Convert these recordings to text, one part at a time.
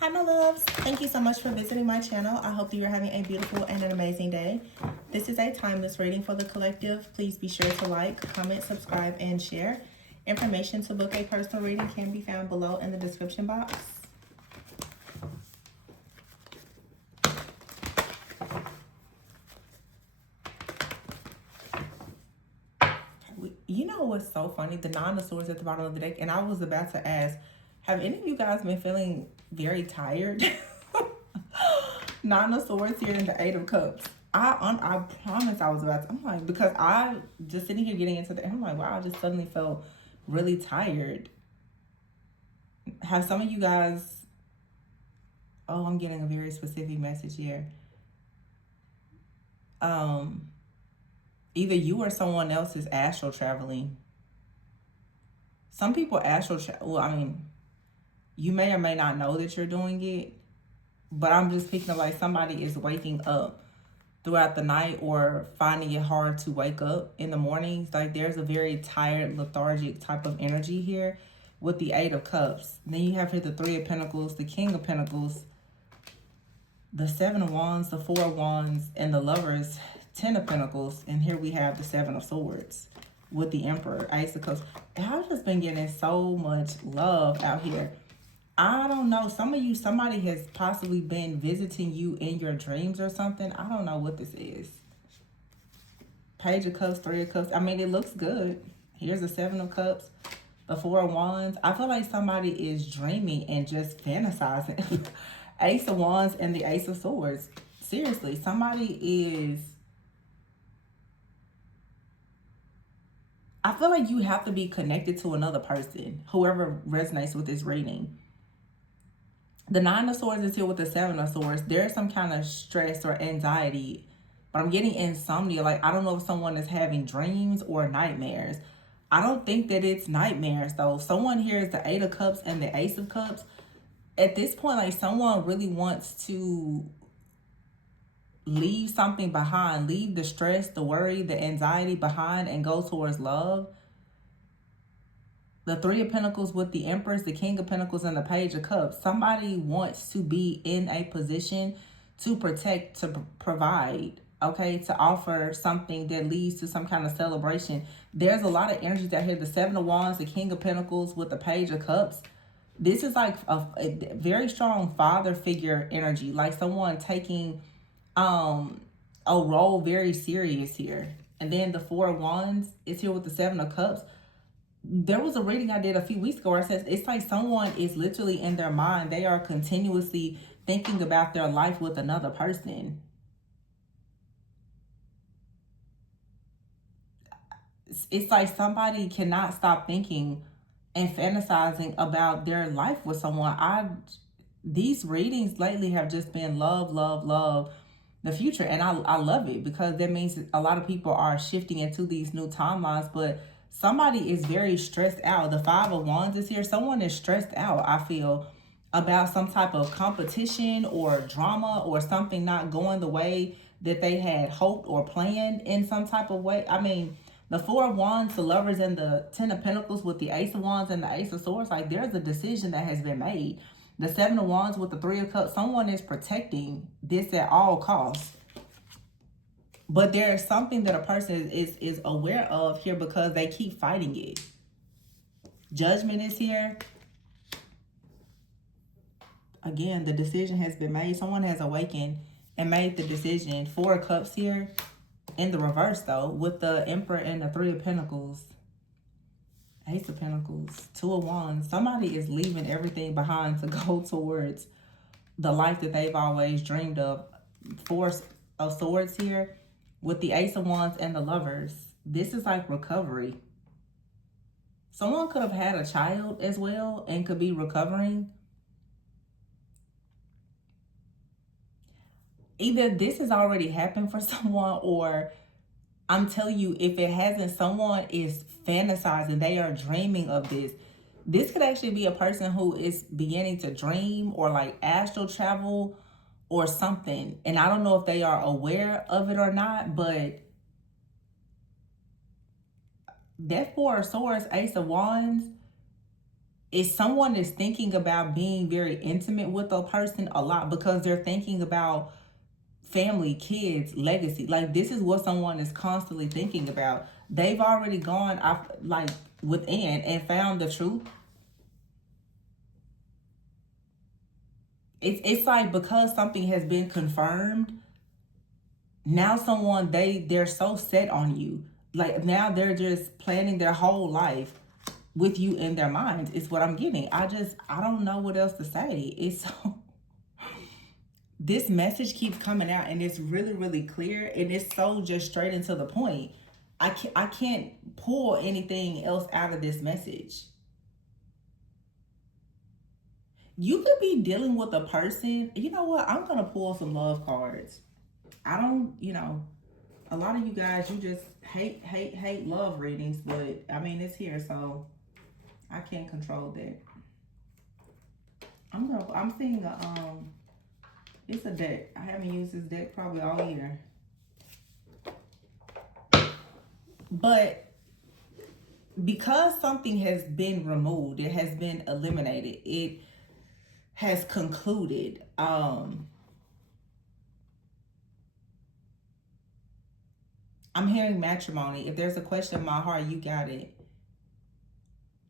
Hi my loves, thank you so much for visiting my channel. I hope that you're having a beautiful and an amazing day. This is a timeless reading for the collective. Please be sure to like, comment, subscribe, and share. Information to book a personal reading can be found below in the description box. You know what's so funny? The Nine of Swords at the bottom of the deck, and I was about to ask, have any of you guys been feeling very tired? Nine of Swords here and the Eight of Cups. I promise I was about to. I'm like, because I just sitting here getting into the. I'm like, wow, I just suddenly felt really tired. Have some of you guys? Oh, I'm getting a very specific message here. Either you or someone else is astral traveling. Some people astral well, I mean, you may or may not know that you're doing it, but I'm just speaking of like somebody is waking up throughout the night or finding it hard to wake up in the mornings. Like there's a very tired, lethargic type of energy here with the Eight of Cups. Then you have here the Three of Pentacles, the King of Pentacles, the Seven of Wands, the Four of Wands, and the Lovers, Ten of Pentacles. And here we have the Seven of Swords with the Emperor, Ace of Cups. I've just been getting so much love out here. I don't know. Some of you, somebody has possibly been visiting you in your dreams or something. I don't know what this is. Page of Cups, Three of Cups. I mean, it looks good. Here's the Seven of Cups, the Four of Wands. I feel like somebody is dreaming and just fantasizing. Ace of Wands and the Ace of Swords. Seriously, somebody is... I feel like you have to be connected to another person, whoever resonates with this reading. The Nine of Swords is here with the Seven of Swords. There's some kind of stress or anxiety, but I'm getting insomnia. Like, I don't know if someone is having dreams or nightmares. I don't think that it's nightmares, though. Someone here is the Eight of Cups and the Ace of Cups. At this point, like, someone really wants to leave something behind. Leave the stress, the worry, the anxiety behind and go towards love. The Three of Pentacles with the Empress, the King of Pentacles, and the Page of Cups. Somebody wants to be in a position to protect, to provide, okay, to offer something that leads to some kind of celebration. There's a lot of energies out here. The Seven of Wands, the King of Pentacles with the Page of Cups. This is like a very strong father figure energy, like someone taking a role very serious here. And then the Four of Wands is here with the Seven of Cups. There was a reading I did a few weeks ago where it says it's like someone is literally in their mind. They are continuously thinking about their life with another person. It's like somebody cannot stop thinking and fantasizing about their life with someone. These readings lately have just been love, love, love the future. And I love it because that means a lot of people are shifting into these new timelines, but somebody is very stressed out. The Five of Wands is here. Someone is stressed out, I feel, about some type of competition or drama or something not going the way that they had hoped or planned in some type of way. I mean, the Four of Wands, the Lovers, and the Ten of Pentacles with the Ace of Wands and the Ace of Swords, like there's a decision that has been made. The Seven of Wands with the Three of Cups, someone is protecting this at all costs. But there is something that a person is aware of here because they keep fighting it. Judgment is here. Again, the decision has been made. Someone has awakened and made the decision. Four of Cups here. In the reverse, though, with the Emperor and the Three of Pentacles. Ace of Pentacles. Two of Wands. Somebody is leaving everything behind to go towards the life that they've always dreamed of. Four of Swords here. With the Ace of Wands and the Lovers, this is like recovery. Someone could have had a child as well and could be recovering. Either this has already happened for someone, or I'm telling you, if it hasn't, someone is fantasizing. They are dreaming of this. This could actually be a person who is beginning to dream or like astral travel or something. And I don't know if they are aware of it or not, but that Four of Swords, Ace of Wands, is someone is thinking about being very intimate with a person a lot because they're thinking about family, kids, legacy. Like, this is what someone is constantly thinking about. They've already gone off, like, within and found the truth. It's like, because something has been confirmed, now someone, they're so set on you. Like, now they're just planning their whole life with you in their minds, is what I'm getting. I don't know what else to say. It's so this message keeps coming out, and it's really, really clear, and it's so just straight and to the point. I can't pull anything else out of this message. You could be dealing with a person. You know what? I'm gonna pull some love cards. I don't, a lot of you guys, you just hate love readings, but I mean, it's here, so I can't control that. I'm seeing it's a deck. I haven't used this deck probably all year. But because something has been removed, it has been eliminated, it has concluded. I'm hearing matrimony. If there's a question in my heart, you got it.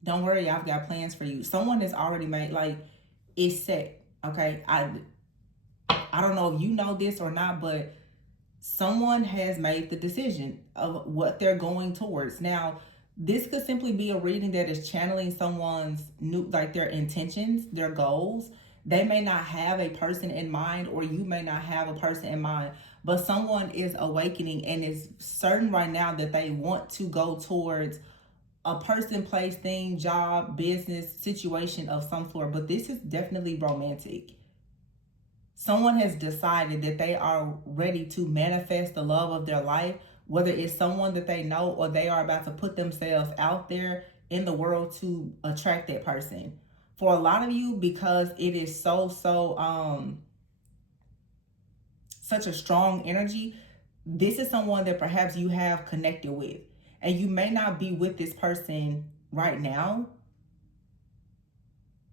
Don't worry, I've got plans for you. Someone has already made, like, it's set. Okay, I don't know if you know this or not, but someone has made the decision of what they're going towards. Now, this could simply be a reading that is channeling someone's new, like, their intentions, their goals. They may not have a person in mind, or you may not have a person in mind, but someone is awakening and is certain right now that they want to go towards a person, place, thing, job, business, situation of some sort. But this is definitely romantic. Someone has decided that they are ready to manifest the love of their life, whether it's someone that they know, or they are about to put themselves out there in the world to attract that person. For a lot of you, because it is such a strong energy, this is someone that perhaps you have connected with, and you may not be with this person right now,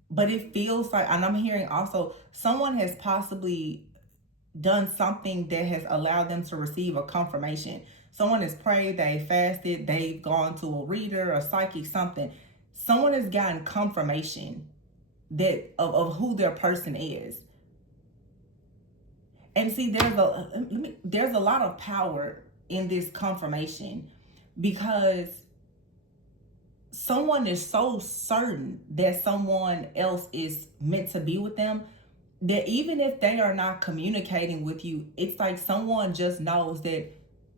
but it feels like, and I'm hearing also, someone has possibly done something that has allowed them to receive a confirmation. Someone has prayed, they fasted, they've gone to a reader, a psychic, something. Someone has gotten confirmation that of who their person is. And see, there's a lot of power in this confirmation, because someone is so certain that someone else is meant to be with them, that even if they are not communicating with you, it's like someone just knows that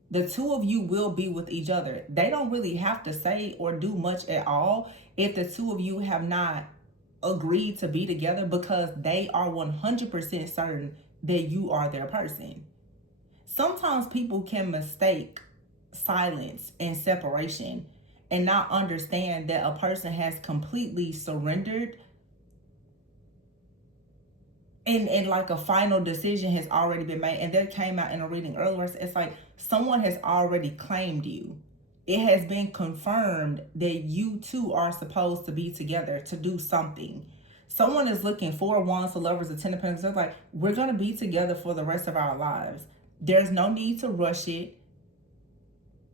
the two of you will be with each other. They don't really have to say or do much at all if the two of you have not agreed to be together, because they are 100% certain that you are their person. Sometimes people can mistake silence and separation and not understand that a person has completely surrendered, and like a final decision has already been made. And that came out in a reading earlier. It's like someone has already claimed you. It has been confirmed that you two are supposed to be together to do something. Someone is looking for Wands, the Lovers, the Ten of Pentacles. They're like, we're going to be together for the rest of our lives. There's no need to rush it.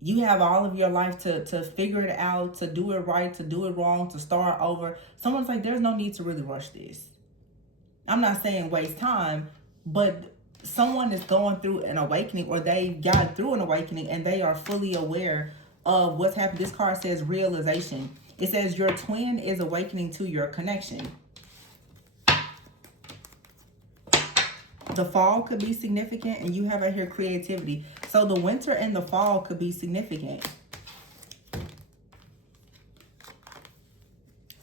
You have all of your life to figure it out, to do it right, to do it wrong, to start over. Someone's like, there's no need to really rush this. I'm not saying waste time, but someone is going through an awakening, or they got through an awakening, and they are fully aware of what's happened. This card says realization. It says your twin is awakening to your connection. The fall could be significant, and you have right here creativity. So the winter and the fall could be significant.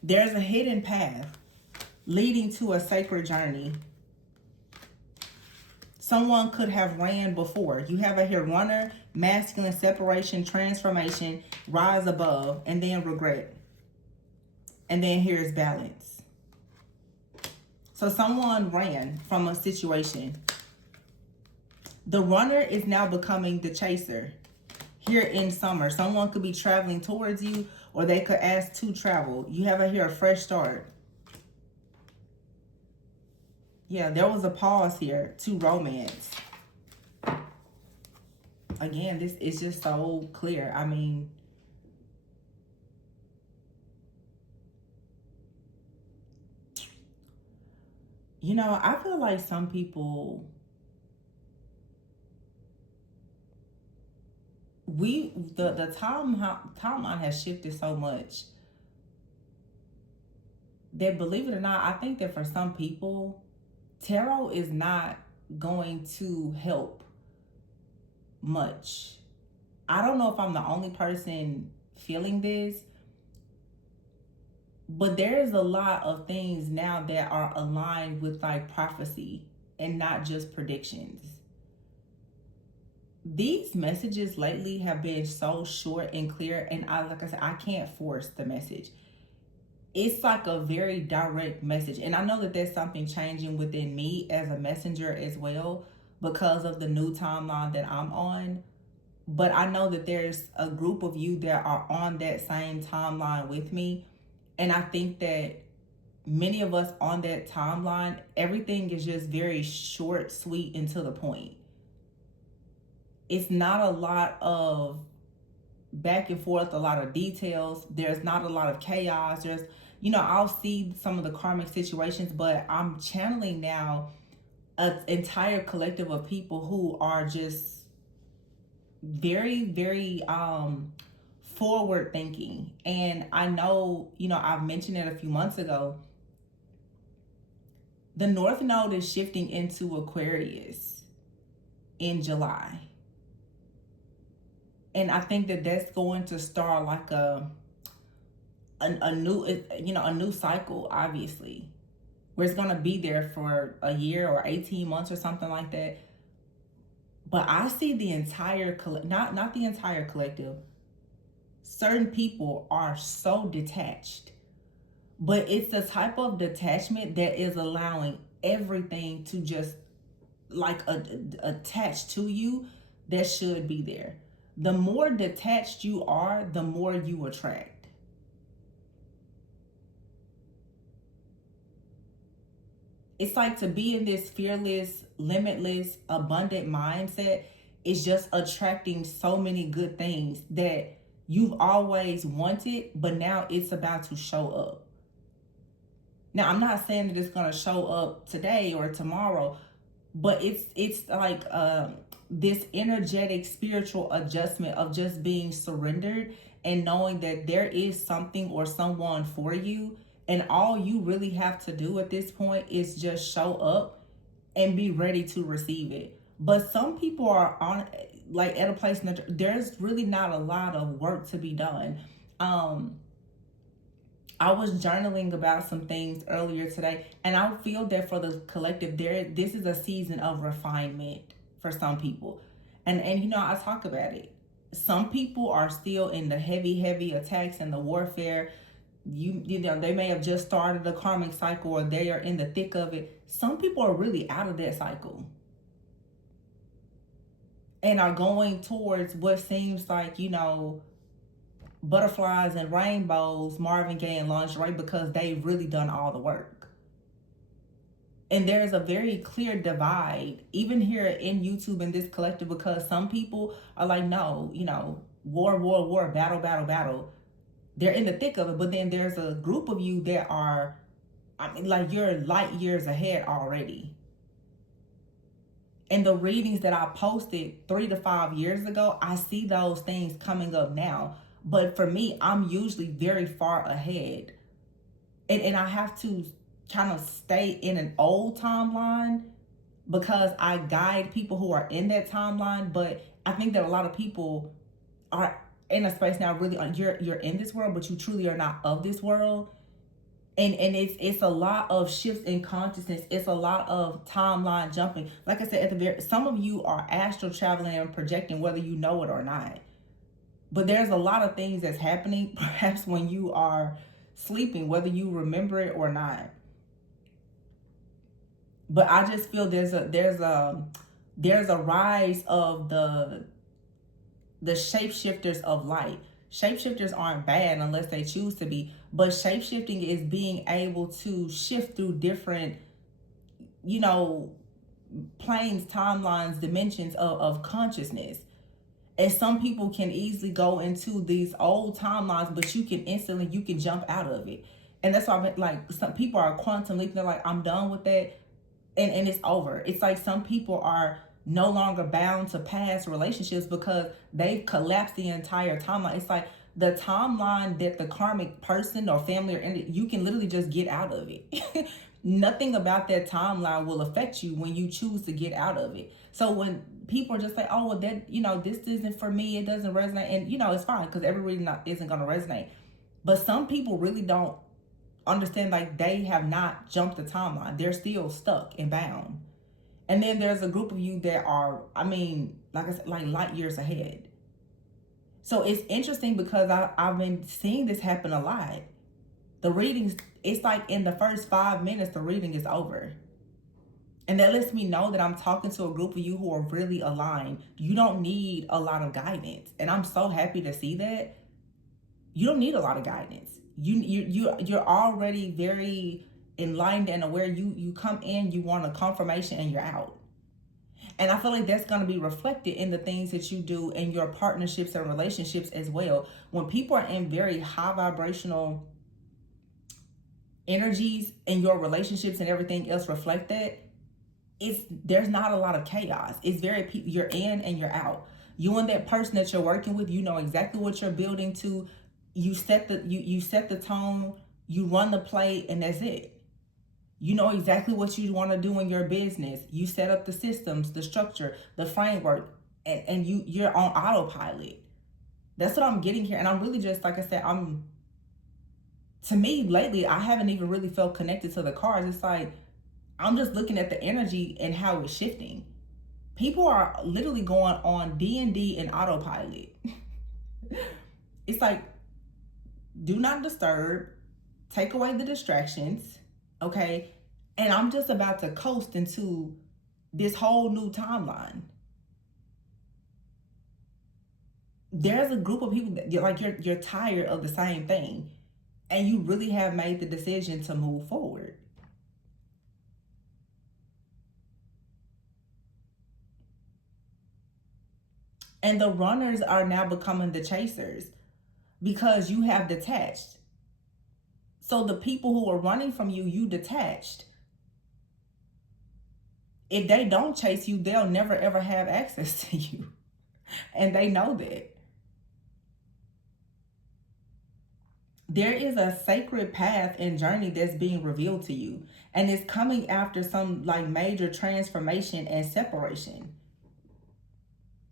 There's a hidden path leading to a sacred journey. Someone could have ran before. You have right here runner, masculine, separation, transformation, rise above, and then regret. And then here's balance. So someone ran from a situation. The runner is now becoming the chaser. Here in summer, someone could be traveling towards you, or they could ask to travel. You have here a fresh start. Yeah, there was a pause here to romance. Again, this is just so clear. I mean, you know, I feel like some people, the timeline has shifted so much that, believe it or not, I think that for some people, tarot is not going to help much. I don't know if I'm the only person feeling this, but there's a lot of things now that are aligned with like prophecy and not just predictions. These messages lately have been so short and clear, and like I said, I can't force the message. It's like a very direct message, and I know that there's something changing within me as a messenger as well because of the new timeline that I'm on. But I know that there's a group of you that are on that same timeline with me, and I think that many of us on that timeline, everything is just very short, sweet, and to the point. It's not a lot of back and forth, a lot of details. There's not a lot of chaos. There's, you know, I'll see some of the karmic situations, but I'm channeling now an entire collective of people who are just very, very forward thinking. And I know, you know, I've mentioned it a few months ago. The North Node is shifting into Aquarius in July. And I think that that's going to start like a new, you know, a new cycle, obviously, where it's going to be there for a year or 18 months or something like that. But I see the entire, not the entire collective. Certain people are so detached, but it's the type of detachment that is allowing everything to just like attach to you that should be there. The more detached you are, the more you attract. It's like to be in this fearless, limitless, abundant mindset is just attracting so many good things that you've always wanted, but now it's about to show up. Now, I'm not saying that it's going to show up today or tomorrow, but it's like this energetic spiritual adjustment of just being surrendered and knowing that there is something or someone for you, and all you really have to do at this point is just show up and be ready to receive it. But some people are on like at a place that there's really not a lot of work to be done. I was journaling about some things earlier today, and I feel that for the collective, this is a season of refinement for some people. And you know, I talk about it. Some people are still in the heavy attacks and the warfare. You know, they may have just started a karmic cycle or they are in the thick of it. Some people are really out of that cycle and are going towards what seems like, you know, butterflies and rainbows, Marvin Gaye and lingerie, because they've really done all the work. And there's a very clear divide, even here in YouTube in this collective, because some people are like, no, you know, war, battle. They're in the thick of it. But then there's a group of you that are, I mean, like you're light years ahead already. And the readings that I posted 3 to 5 years ago, I see those things coming up now. But for me, I'm usually very far ahead. And I have to kind of stay in an old timeline because I guide people who are in that timeline. But I think that a lot of people are in a space now, really, you're in this world, but you truly are not of this world. And it's a lot of shifts in consciousness. It's a lot of timeline jumping. Like I said, some of you are astral traveling and projecting, whether you know it or not. But there's a lot of things that's happening, perhaps when you are sleeping, whether you remember it or not. But I just feel there's a rise of the shapeshifters of light. Shapeshifters aren't bad unless they choose to be, but shapeshifting is being able to shift through different, you know, planes, timelines, dimensions of consciousness. And some people can easily go into these old timelines, but you can jump out of it. And that's why I'm like, some people are quantum leaping. They're like, I'm done with that. And it's over. It's like some people are no longer bound to past relationships because they've collapsed the entire timeline. It's like the timeline that the karmic person or family you can literally just get out of it. Nothing about that timeline will affect you when you choose to get out of it. So when people are just like, oh, well, that, this isn't for me, it doesn't resonate. And, it's fine because every reading isn't going to resonate. But some people really don't understand, like, they have not jumped the timeline. They're still stuck and bound. And then there's a group of you that are, like I said, like light years ahead. So it's interesting because I've been seeing this happen a lot. The readings, it's like in the first 5 minutes, the reading is over. And that lets me know that I'm talking to a group of you who are really aligned. You don't need a lot of guidance. And I'm so happy to see that. You don't need a lot of guidance. You're already very enlightened and aware. You come in, you want a confirmation, and you're out. And I feel like that's going to be reflected in the things that you do in your partnerships and relationships as well. When people are in very high vibrational energies in your relationships and everything else reflect that, there's not a lot of chaos. It's very, you're in and you're out. You and that person that you're working with, you know exactly what you're building to. You set the tone, you run the play, and that's it. You know exactly what you want to do in your business. You set up the systems, the structure, the framework, and you're on autopilot. That's what I'm getting here. And I'm really just, like I said, to me lately, I haven't even really felt connected to the cards. It's like, I'm just looking at the energy and how it's shifting. People are literally going on D&D and autopilot. It's like, do not disturb, take away the distractions, okay? And I'm just about to coast into this whole new timeline. There's a group of people that you're tired of the same thing, and you really have made the decision to move forward. And the runners are now becoming the chasers because you have detached. So the people who are running from you, you detached. If they don't chase you, they'll never ever have access to you. And they know that. There is a sacred path and journey that's being revealed to you. And it's coming after some like major transformation and separation.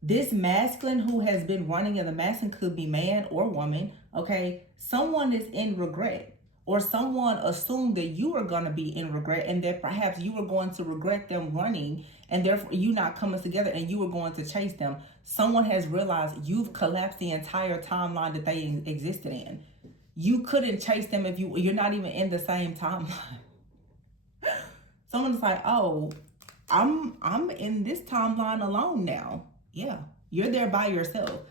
This masculine who has been running, and the masculine could be man or woman, okay? Someone is in regret, or someone assumed that you were going to be in regret and that perhaps you were going to regret them running and therefore you not coming together and you were going to chase them. Someone has realized you've collapsed the entire timeline that they existed in. You couldn't chase them if you're not even in the same timeline. Someone's like, oh, I'm in this timeline alone now. Yeah, you're there by yourself.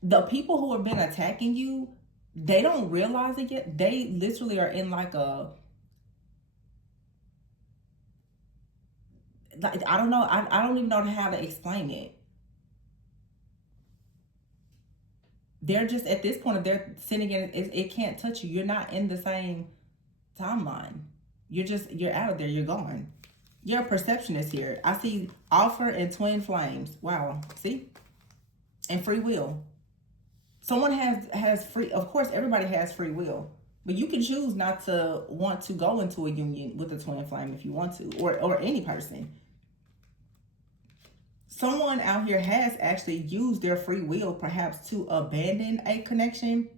The people who have been attacking you, they don't realize it yet. They literally are in like I don't know. I don't even know how to explain it. They're just, at this point, if they're sitting in it can't touch you. You're not in the same timeline. You're out of there. You're gone. Your perception is here. I see offer and twin flames. Wow. See? And free will. Someone has free, of course, everybody has free will. But you can choose not to want to go into a union with a twin flame if you want to, or any person. Someone out here has actually used their free will perhaps to abandon a connection.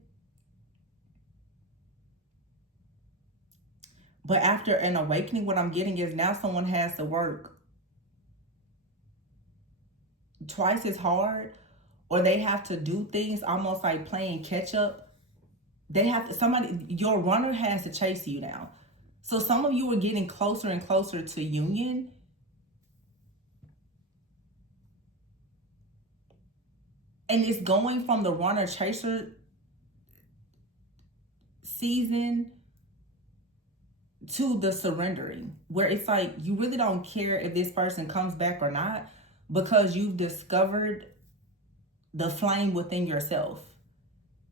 But after an awakening, what I'm getting is now someone has to work twice as hard, or they have to do things almost like playing catch up. Your runner has to chase you now. So some of you are getting closer and closer to union. And it's going from the runner chaser season to the surrendering, where it's like you really don't care if this person comes back or not, because you've discovered the flame within yourself,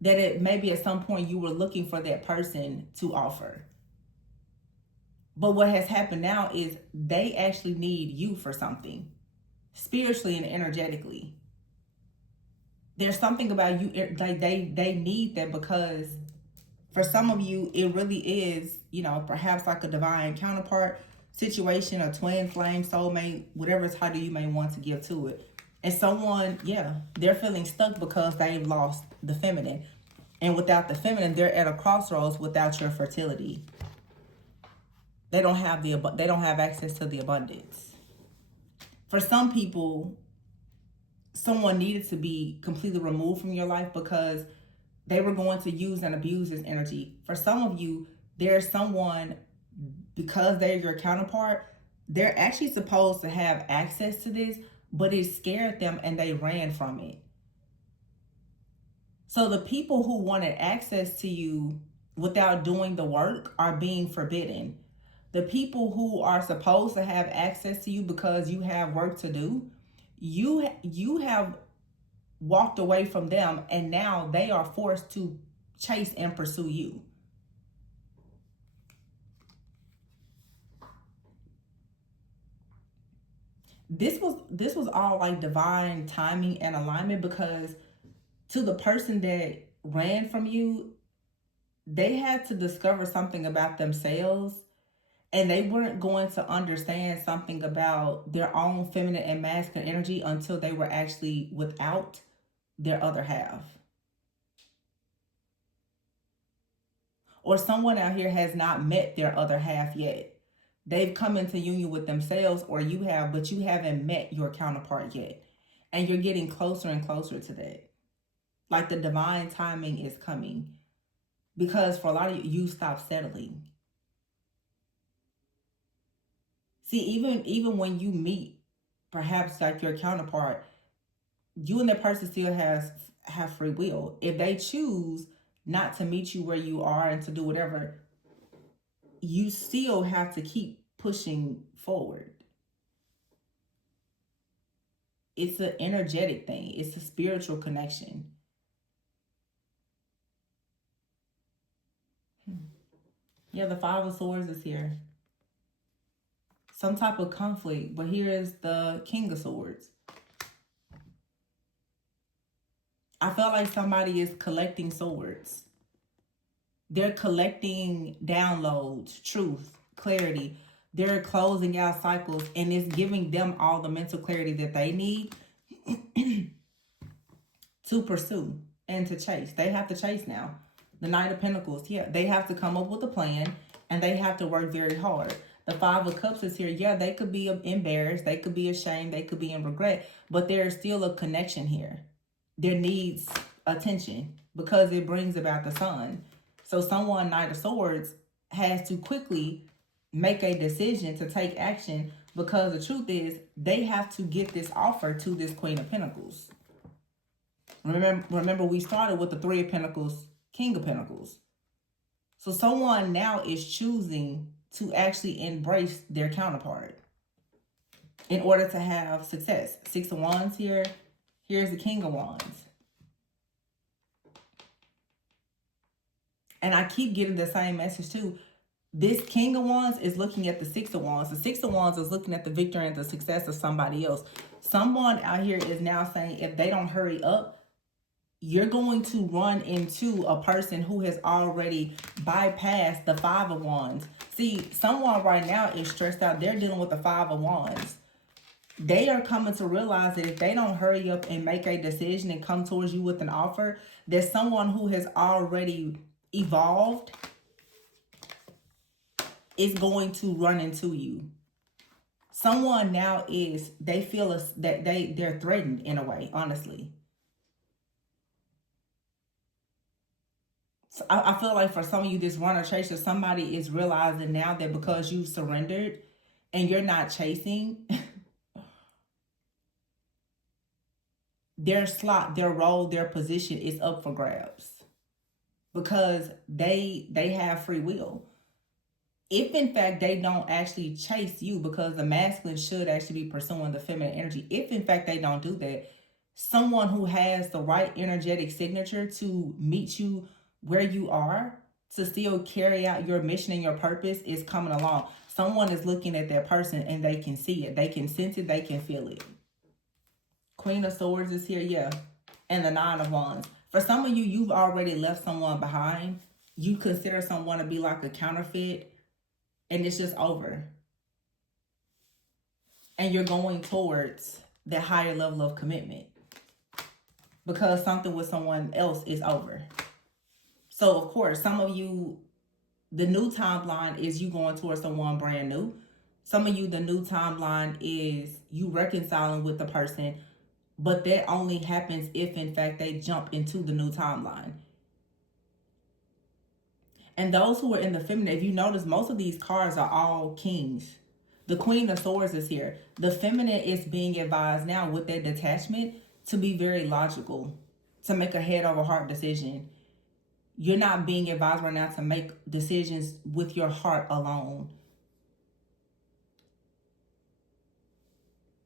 that it maybe at some point you were looking for that person to offer. But what has happened now is they actually need you for something, spiritually and energetically. There's something about you, like they need that, because for some of you, it really is, perhaps like a divine counterpart situation, a twin flame, soulmate, whatever title you may want to give to it. And someone, they're feeling stuck because they've lost the feminine. And without the feminine, they're at a crossroads without your fertility. They don't have access to the abundance. For some people, someone needed to be completely removed from your life because they were going to use and abuse this energy. For some of you, there's someone, because they're your counterpart, they're actually supposed to have access to this, but it scared them and they ran from it. So the people who wanted access to you without doing the work are being forbidden. The people who are supposed to have access to you because you have work to do, you have walked away from them, and now they are forced to chase and pursue you. This was all like divine timing and alignment, because to the person that ran from you, they had to discover something about themselves, and they weren't going to understand something about their own feminine and masculine energy until they were actually without their other half. Or someone out here has not met their other half yet. They've come into union with themselves, or you have, but you haven't met your counterpart yet. And you're getting closer and closer to that. Like the divine timing is coming. Because for a lot of you stop settling. See, even when you meet perhaps like your counterpart, you and that person still have free will. If they choose not to meet you where you are and to do whatever, you still have to keep pushing forward. It's an energetic thing. It's a spiritual connection. Yeah, the Five of Swords is here. Some type of conflict, but here is the King of Swords. I feel like somebody is collecting swords. They're collecting downloads, truth, clarity. They're closing out cycles, and it's giving them all the mental clarity that they need to pursue and to chase. They have to chase now. The Knight of Pentacles, they have to come up with a plan, and they have to work very hard. The Five of Cups is here. They could be embarrassed. They could be ashamed. They could be in regret, but there's still a connection here. There needs attention because it brings about the sun. So someone, Knight of Swords, has to quickly make a decision to take action, because the truth is they have to get this offer to this Queen of Pentacles. Remember we started with the Three of Pentacles, King of Pentacles. So someone now is choosing to actually embrace their counterpart in order to have success. Six of Wands here. Here's the King of Wands. And I keep getting the same message too. This King of Wands is looking at the Six of Wands. The Six of Wands is looking at the victory and the success of somebody else. Someone out here is now saying if they don't hurry up, you're going to run into a person who has already bypassed the Five of Wands. See, someone right now is stressed out. They're dealing with the Five of Wands. They are coming to realize that if they don't hurry up and make a decision and come towards you with an offer, there's someone who has already evolved is going to run into you. Someone now they feel that they're threatened in a way, honestly. So I feel like for some of you, this runner chaser, somebody is realizing now that because you surrendered and you're not chasing, their slot, their role, their position is up for grabs. because they have free will. If in fact they don't actually chase you, because the masculine should actually be pursuing the feminine energy, if in fact they don't do that, someone who has the right energetic signature to meet you where you are, to still carry out your mission and your purpose, is coming along. Someone is looking at that person and they can see it, they can sense it, they can feel it. Queen of Swords is here, yeah. And the Nine of Wands. For some of you, you've already left someone behind. You consider someone to be like a counterfeit, and it's just over. And you're going towards that higher level of commitment, because something with someone else is over. So, of course, some of you, the new timeline is you going towards someone brand new. Some of you, the new timeline is you reconciling with the person, but that only happens if, in fact, they jump into the new timeline. And those who are in the feminine, if you notice, most of these cards are all kings. The Queen of Swords is here. The feminine is being advised now with their detachment to be very logical, to make a head over heart decision. You're not being advised right now to make decisions with your heart alone,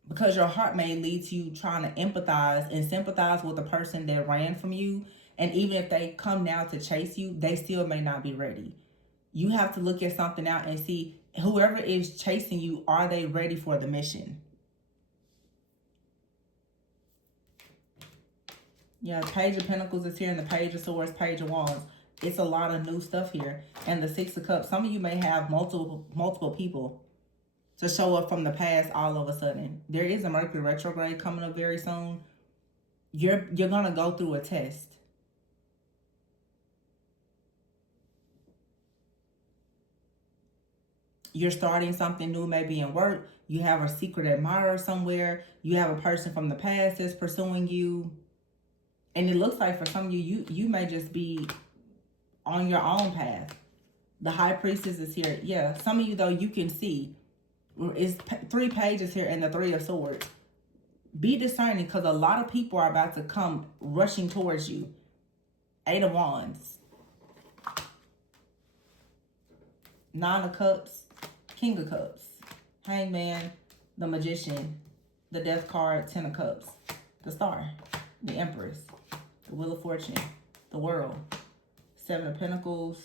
because your heart may lead to you trying to empathize and sympathize with the person that ran from you. And even if they come now to chase you, they still may not be ready. You have to look at something out and see, whoever is chasing you, are they ready for the mission? Yeah, Page of Pentacles is here, and the Page of Swords, Page of Wands. It's a lot of new stuff here. And the Six of Cups. Some of you may have multiple people to show up from the past all of a sudden. There is a Mercury retrograde coming up very soon. You're gonna go through a test. You're starting something new, maybe in work. You have a secret admirer somewhere. You have a person from the past that's pursuing you. And it looks like for some of you may just be on your own path. The High Priestess is here. Yeah, some of you, though, you can see. It's 3 pages here and the 3 of Swords. Be discerning, because a lot of people are about to come rushing towards you. 8 of Wands. 9 of Cups. King of Cups. Hangman. The Magician. The Death card. 10 of Cups. The Star. The Empress. The Wheel of Fortune. The World. 7 of Pentacles.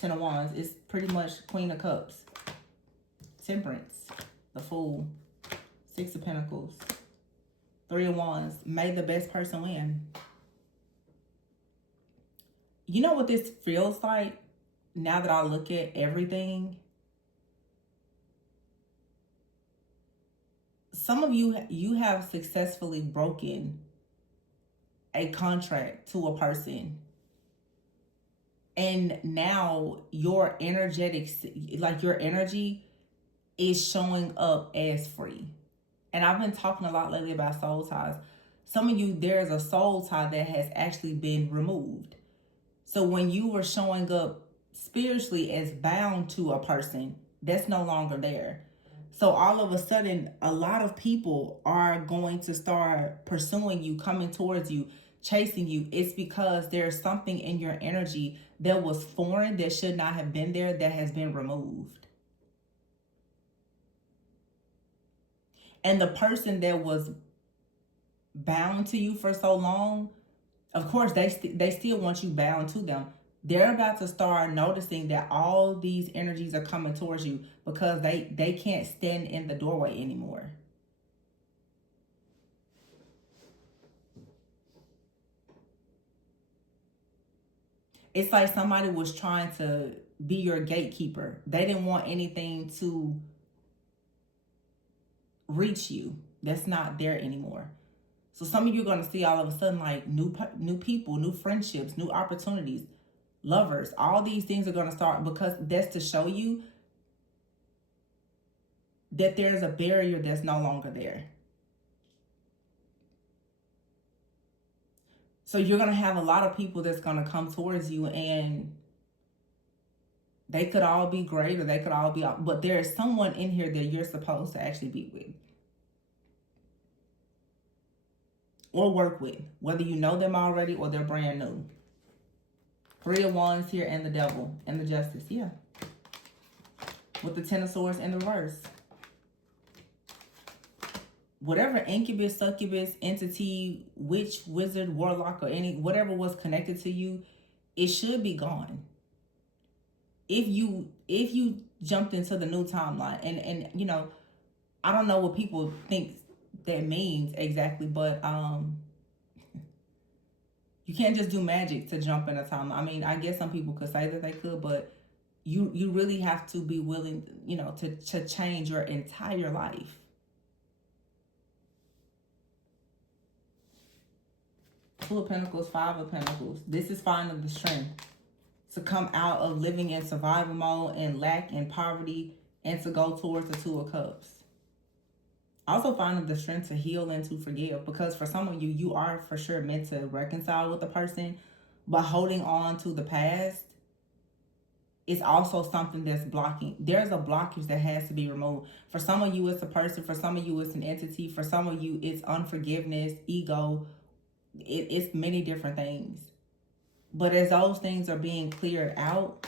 10 of Wands. It's pretty much Queen of Cups. Temperance. The Fool. 6 of Pentacles. 3 of Wands. May the best person win. You know what this feels like now that I look at everything? Some of you have successfully broken a contract to a person. And now your energetics, like your energy, is showing up as free. And I've been talking a lot lately about soul ties. Some of you, there's a soul tie that has actually been removed. So when you were showing up spiritually as bound to a person, that's no longer there. So all of a sudden, a lot of people are going to start pursuing you, coming towards you, chasing you. It's because there's something in your energy that was foreign, that should not have been there, that has been removed. And the person that was bound to you for so long, of course, they still want you bound to them. They're about to start noticing that all these energies are coming towards you, because they can't stand in the doorway anymore. It's like somebody was trying to be your gatekeeper. They didn't want anything to reach you that's not there anymore. So some of you are going to see all of a sudden like new people, new friendships, new opportunities, lovers. All these things are going to start, because that's to show you that there's a barrier that's no longer there. So you're going to have a lot of people that's going to come towards you, and they could all be great or they could all be, but there is someone in here that you're supposed to actually be with or work with, whether you know them already or they're brand new. Three of Wands here and the Devil and the Justice. Yeah. With the Ten of Swords in reverse. Whatever incubus, succubus, entity, witch, wizard, warlock, or whatever was connected to you, it should be gone. If you jumped into the new timeline, and you know, I don't know what people think that means exactly, but you can't just do magic to jump in a timeline. I mean, I guess some people could say that they could, but you really have to be willing, you know, to change your entire life. Two of Pentacles, Five of Pentacles. This is finding the strength to come out of living in survival mode and lack and poverty, and to go towards the Two of Cups. Also finding the strength to heal and to forgive, because for some of you, you are for sure meant to reconcile with the person, but holding on to the past is also something that's blocking. There's a blockage that has to be removed. For some of you, it's a person. For some of you, it's an entity. For some of you, it's unforgiveness, ego. It's many different things. But as those things are being cleared out,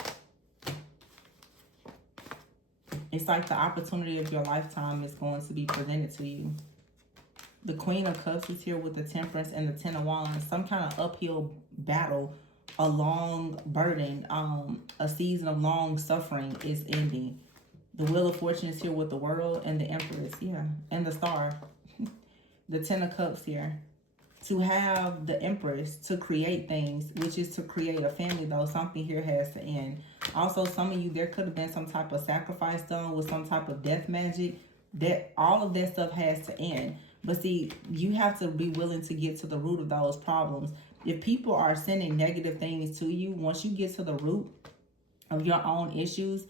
it's like the opportunity of your lifetime is going to be presented to you. The Queen of Cups is here with the Temperance and the Ten of Wands. Some kind of uphill battle, a long burden, a season of long suffering is ending. The Wheel of Fortune is here with the World and the Empress, yeah, and the Star. The Ten of Cups here. To have the Empress to create things, which is to create a family, though, something here has to end. Also, some of you, there could have been some type of sacrifice done with some type of death magic. That all of that stuff has to end. But see, you have to be willing to get to the root of those problems. If people are sending negative things to you, once you get to the root of your own issues,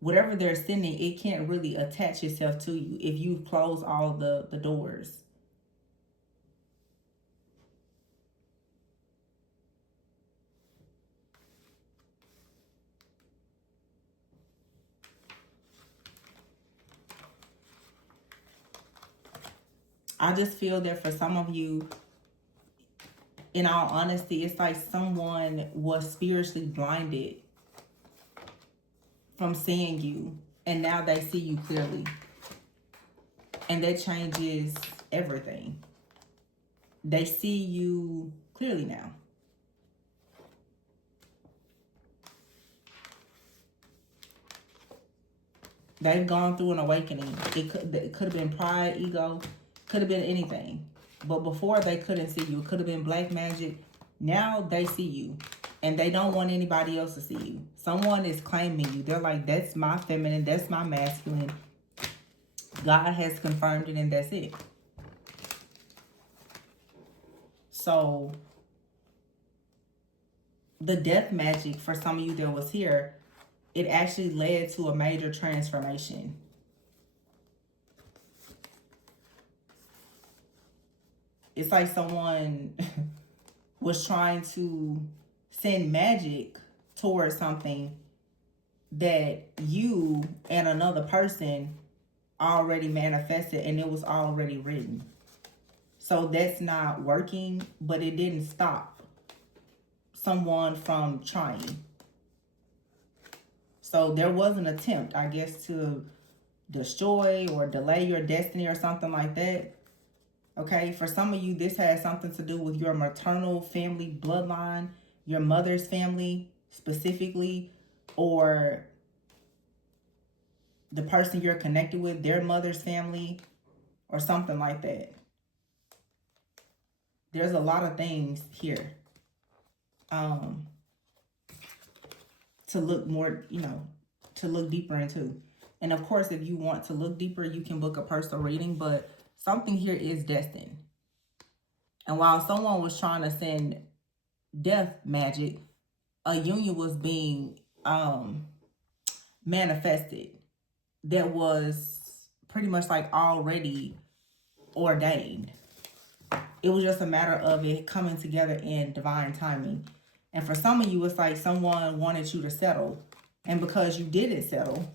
whatever they're sending, it can't really attach itself to you if you've closed all the doors. I just feel that for some of you, in all honesty, it's like someone was spiritually blinded from seeing you, and now they see you clearly. And that changes everything. They see you clearly now. They've gone through an awakening. It could have been pride, ego, could have been anything. But before, they couldn't see you. It could have been black magic. Now they see you. And they don't want anybody else to see you. Someone is claiming you. They're like, that's my feminine. That's my masculine. God has confirmed it, and that's it. So, the death magic for some of you that was here, it actually led to a major transformation. It's like someone was trying to send magic towards something that you and another person already manifested, and it was already written. So that's not working, but it didn't stop someone from trying. So there was an attempt, I guess, to destroy or delay your destiny or something like that. Okay, for some of you, this has something to do with your maternal family bloodline, your mother's family specifically, or the person you're connected with, their mother's family, or something like that. There's a lot of things here to look more, to look deeper into. And of course, if you want to look deeper, you can book a personal reading, but something here is destined. And while someone was trying to send death magic, a union was being manifested that was pretty much like already ordained. It was just a matter of it coming together in divine timing. And for some of you, it's like someone wanted you to settle. And because you didn't settle,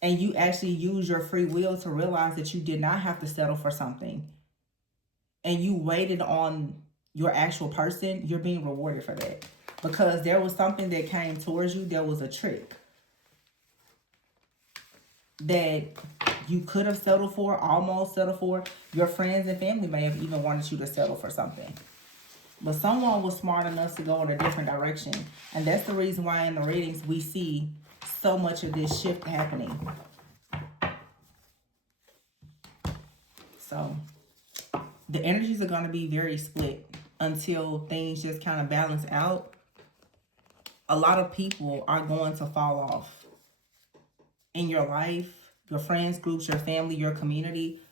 and you actually use your free will to realize that you did not have to settle for something, and you waited on your actual person, you're being rewarded for that. because there was something that came towards you. There was a trick that you could have settled for, almost settled for. Your friends and family may have even wanted you to settle for something. But someone was smart enough to go in a different direction. And that's the reason why in the readings we see so much of this shift happening. So the energies are going to be very split until things just kind of balance out. A lot of people are going to fall off in your life, your friends groups, your family, your community,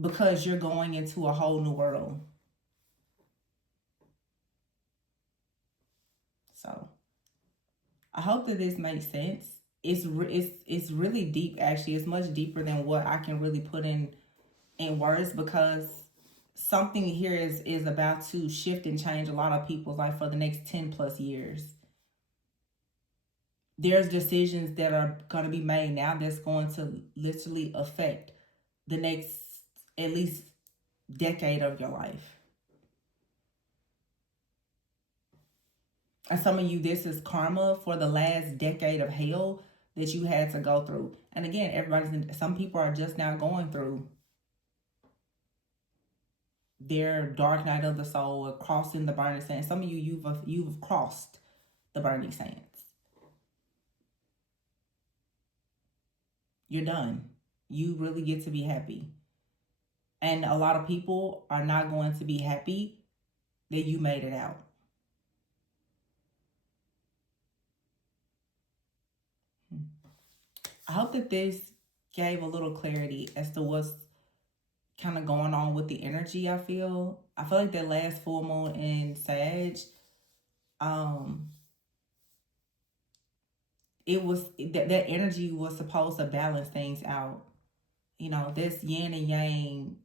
because you're going into a whole new world. So I hope that this makes sense. It's really deep, actually. It's much deeper than what I can really put in words, because something here is about to shift and change a lot of people's life for the next 10 plus years. There's decisions that are going to be made now that's going to literally affect the next at least decade of your life. And some of you, this is karma for the last decade of hell that you had to go through. And again, some people are just now going through their dark night of the soul, crossing the burning sands. Some of you, you've crossed the burning sands. You're done. You really get to be happy. And a lot of people are not going to be happy that you made it out. I hope that this gave a little clarity as to what's kind of going on with the energy. I feel like that last full moon in Sag, it was that energy was supposed to balance things out. You know, this yin and yang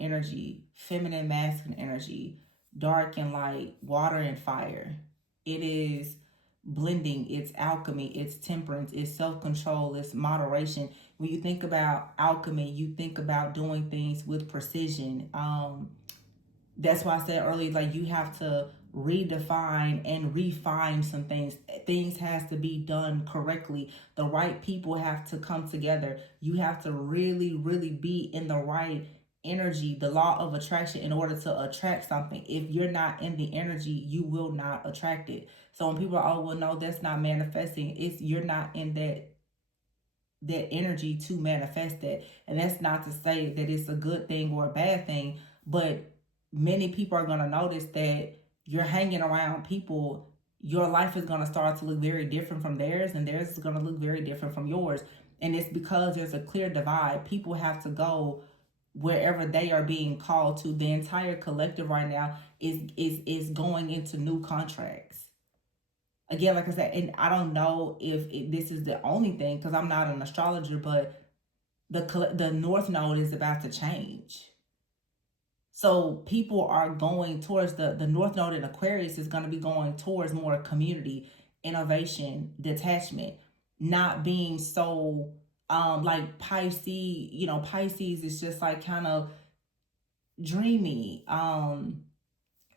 energy, feminine, masculine energy, dark and light, water and fire. It is blending, it's alchemy, it's temperance, it's self-control, it's moderation. When you think about alchemy, you think about doing things with precision. That's why I said earlier, like, you have to redefine and refine some things. Things has to be done correctly. The right people have to come together. You have to really, really be in the right energy, the law of attraction, in order to attract something. If you're not in the energy, you will not attract it. So when people are, oh, well, no, that's not manifesting, it's you're not in that energy to manifest that. And that's not to say that it's a good thing or a bad thing, but many people are going to notice that you're hanging around people, your life is going to start to look very different from theirs, and theirs is going to look very different from yours. And it's because there's a clear divide. People have to go wherever they are being called to. The entire collective right now is going into new contracts. Again, like I said, and I don't know if this is the only thing, because I'm not an astrologer, but the North Node is about to change. So people are going towards the North Node in Aquarius is going to be going towards more community, innovation, detachment, not being so like Pisces. You know, Pisces is just like kind of dreamy,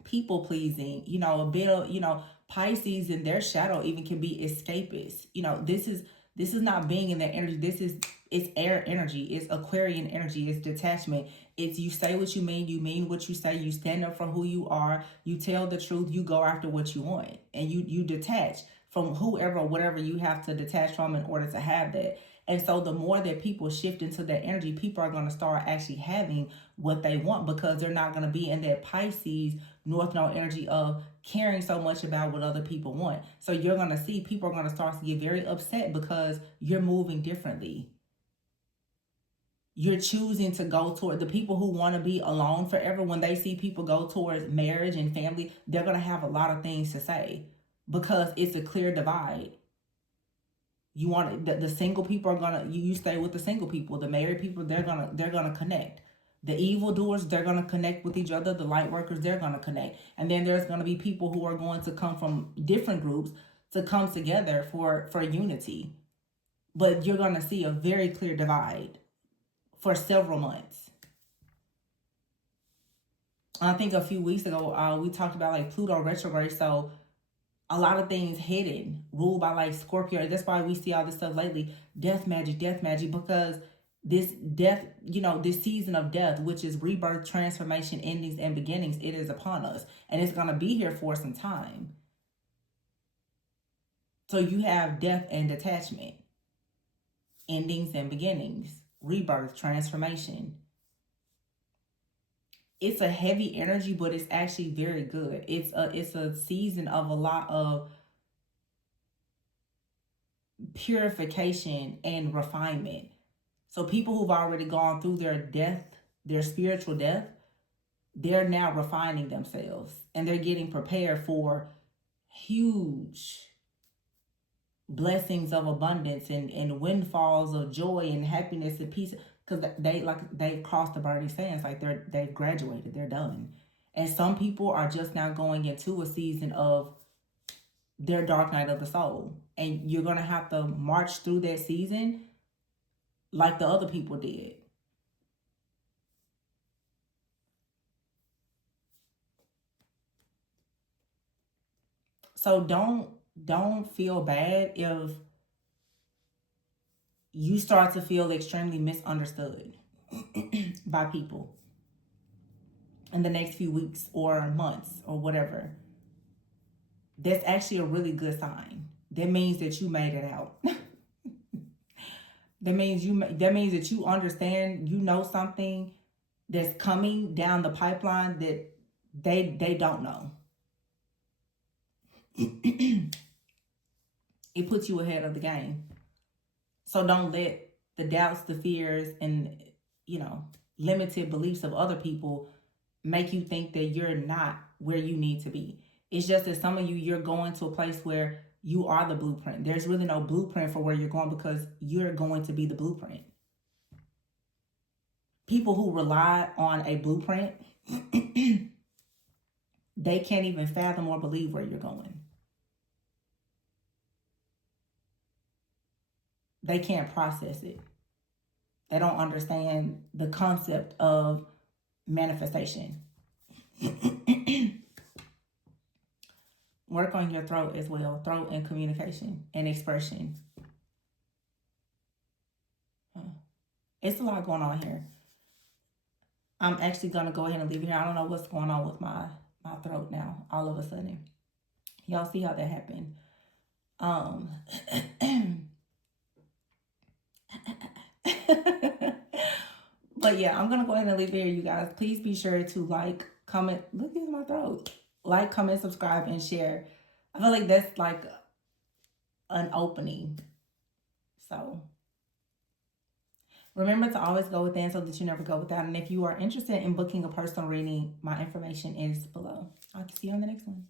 people pleasing, you know, a bit of, you know, Pisces in their shadow even can be escapist. You know, this is not being in that energy. It's air energy, it's Aquarian energy, it's detachment. It's you say what you mean what you say, you stand up for who you are, you tell the truth, you go after what you want, and you detach from whoever, whatever you have to detach from in order to have that. And so the more that people shift into that energy, people are going to start actually having what they want, because they're not going to be in that Pisces North Node energy of caring so much about what other people want. So you're going to see people are going to start to get very upset because you're moving differently. You're choosing to go toward the people who want to be alone forever. When they see people go towards marriage and family, they're going to have a lot of things to say, because it's a clear divide. You want the single people are gonna you stay with the single people. The married people, they're gonna connect. The evildoers, they're gonna connect with each other. The light workers, they're gonna connect. And then there's gonna be people who are going to come from different groups to come together for unity. But you're gonna see a very clear divide for several months. I think a few weeks ago we talked about like Pluto retrograde. So a lot of things hidden, ruled by like Scorpio. That's why we see all this stuff lately. Death magic, because this death, this season of death, which is rebirth, transformation, endings, and beginnings, it is upon us. And it's going to be here for some time. So you have death and detachment, endings and beginnings, rebirth, transformation. It's a heavy energy, but it's actually very good. It's a season of a lot of purification and refinement. So people who've already gone through their death, their spiritual death, they're now refining themselves and they're getting prepared for huge blessings of abundance and windfalls of joy and happiness and peace, because they've crossed the burning sands, like they've graduated, they're done. And some people are just now going into a season of their dark night of the soul, and you're going to have to march through that season like the other people did. So don't feel bad if you start to feel extremely misunderstood by people in the next few weeks or months or whatever. That's actually a really good sign. That means that you made it out. that means that you understand, something that's coming down the pipeline that they don't know. It puts you ahead of the game. So don't let the doubts, the fears, and limited beliefs of other people make you think that you're not where you need to be. It's just that some of you're going to a place where you are the blueprint. There's really no blueprint for where you're going, because you're going to be the blueprint. People who rely on a blueprint, they can't even fathom or believe where you're going. They can't process it. They don't understand the concept of manifestation. Work on your throat as well. Throat and communication and expression. It's a lot going on here. I'm actually going to go ahead and leave it here. I don't know what's going on with my throat now, all of a sudden. Y'all see how that happened. But yeah, I'm going to go ahead and leave it here, you guys. Please be sure to like, comment. Look at my throat. Like, comment, subscribe, and share. I feel like that's like an opening. So remember to always go within so that you never go without. And if you are interested in booking a personal reading, my information is below. I'll see you on the next one.